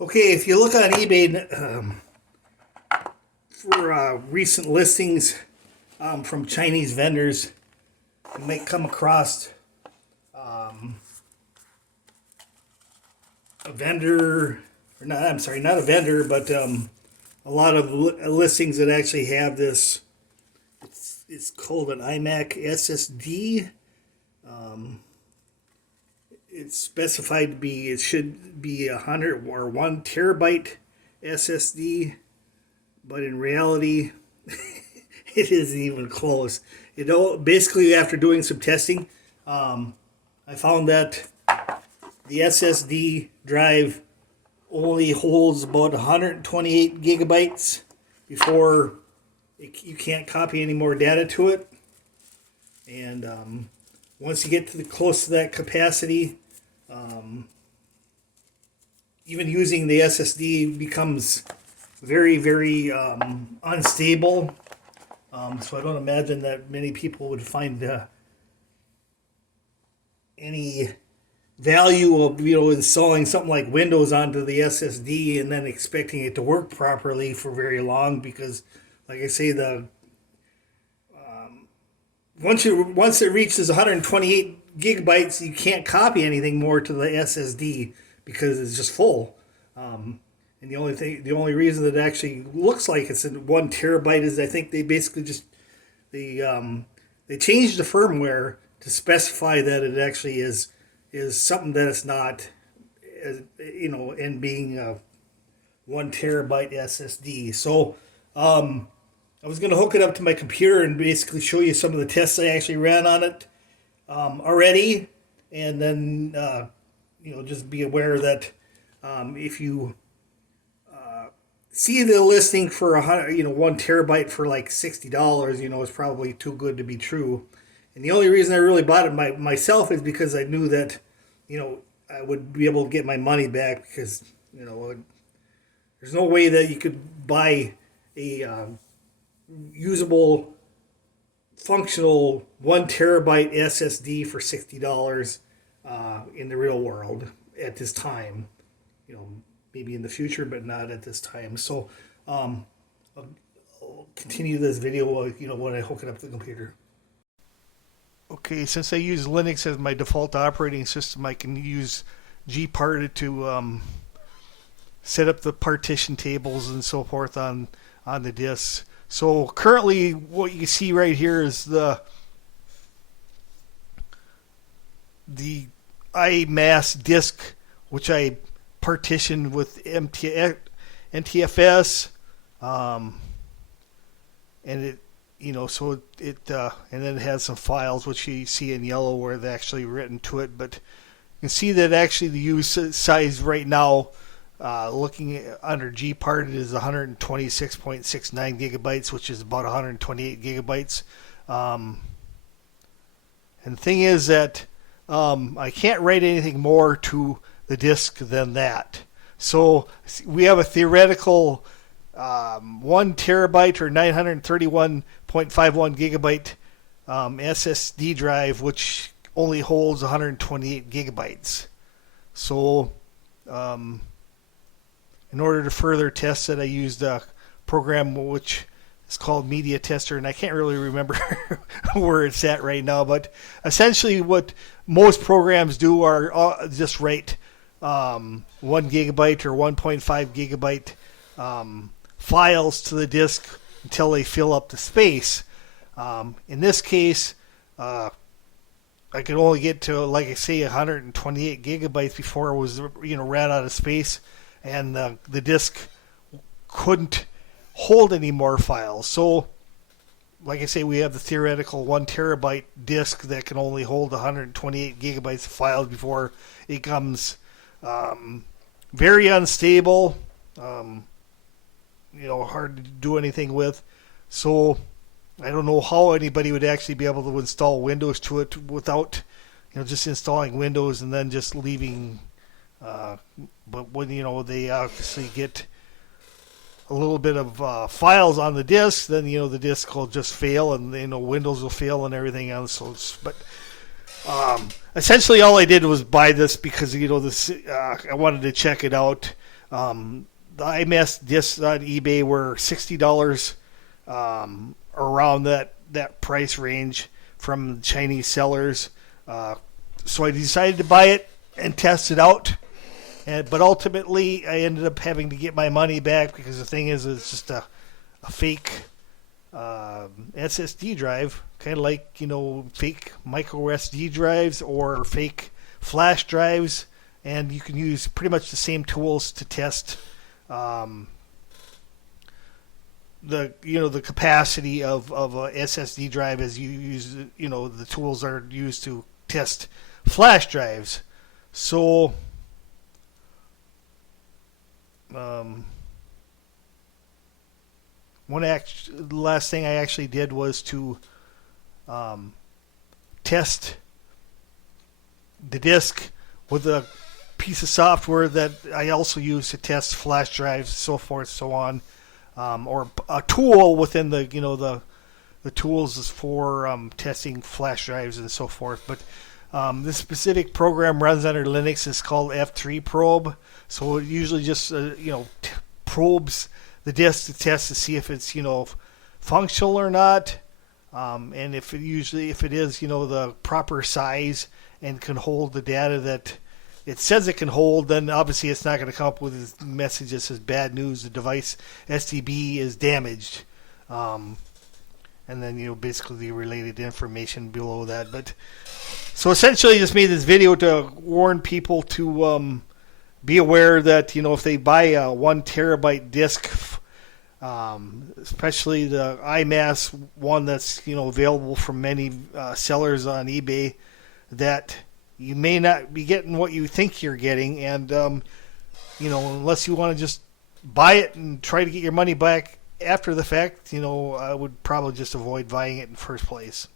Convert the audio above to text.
Okay, if you look on eBay for recent listings from Chinese vendors, you might come across a vendor, or not, I'm sorry, not a vendor, but a lot of listings that actually have this. It's called an IMAX SSD. It's specified to be, it should be 100 or 1 terabyte SSD, but in reality, it isn't even close. Basically, after doing some testing, I found that the SSD drive only holds about 128 gigabytes before you can't copy any more data to it. And once you get to the close to that capacity, even using the SSD becomes very, very unstable. So I don't imagine that many people would find any value of installing something like Windows onto the SSD and then expecting it to work properly for very long, because, like I say, the once it reaches 128 gigabytes, you can't copy anything more to the SSD because it's just full. And the only reason that it actually looks like it's in 1 terabyte is I think they basically just they they changed the firmware to specify that it actually is something that it's not, and being a 1 terabyte SSD. So I was going to hook it up to my computer and basically show you some of the tests I actually ran on it already, and then just be aware that if you see the listing for 1 terabyte for like $60, it's probably too good to be true. And the only reason I really bought it myself is because I knew that I would be able to get my money back, because there's no way that you could buy a usable, functional 1 terabyte SSD for $60 in the real world at this time. Maybe in the future, but not at this time. So I'll continue this video when I hook it up to the computer. Okay, since I use Linux as my default operating system, I can use gparted to set up the partition tables and so forth on the disks. So currently, what you see right here is the INMAS disk, which I partitioned with NTFS, and it and then it has some files which you see in yellow where they're actually written to it. But you can see that actually the use size right now, looking under gparted, is 126.69 gigabytes, which is about 128 gigabytes. And the thing is that I can't write anything more to the disk than that. So we have a theoretical 1 terabyte or 931.51 gigabyte SSD drive, which only holds 128 gigabytes. So in order to further test it, I used a program which is called Media Tester, and I can't really remember where it's at right now, but essentially what most programs do are just write 1 gigabyte or 1.5 gigabyte files to the disk until they fill up the space. In this case, I could only get to, like I say, 128 gigabytes before it was ran out of space, and the disk couldn't hold any more files. So, like I say, we have the theoretical 1 terabyte disk that can only hold 128 gigabytes of files before it becomes very unstable, hard to do anything with. So I don't know how anybody would actually be able to install Windows to it without just installing Windows and then just leaving. But when they obviously get a little bit of files on the disk, then the disk will just fail, and Windows will fail and everything else. But essentially, all I did was buy this because this I wanted to check it out. The IMAS discs on eBay were $60, around that price range from Chinese sellers. So I decided to buy it and test it out. But ultimately, I ended up having to get my money back because the thing is, it's just a fake SSD drive, kind of like, fake micro SD drives or fake flash drives, and you can use pretty much the same tools to test the capacity of a SSD drive as you use, the tools are used to test flash drives. So the last thing I actually did was to test the disk with a piece of software that I also use to test flash drives, so forth, so on, or a tool within the tools is for testing flash drives and so forth. But this specific program runs under Linux. It's called F3 Probe. So it usually just probes the disk to test to see if it's functional or not, and if it is the proper size and can hold the data that it says it can hold, then obviously it's not going to come up with a message that says bad news, the device STB is damaged, and then basically the related information below that. But so essentially, I just made this video to warn people to be aware that if they buy a 1 terabyte disk, especially the IMAS one that's available from many sellers on eBay, that you may not be getting what you think you're getting, and unless you want to just buy it and try to get your money back after the fact, I would probably just avoid buying it in the first place.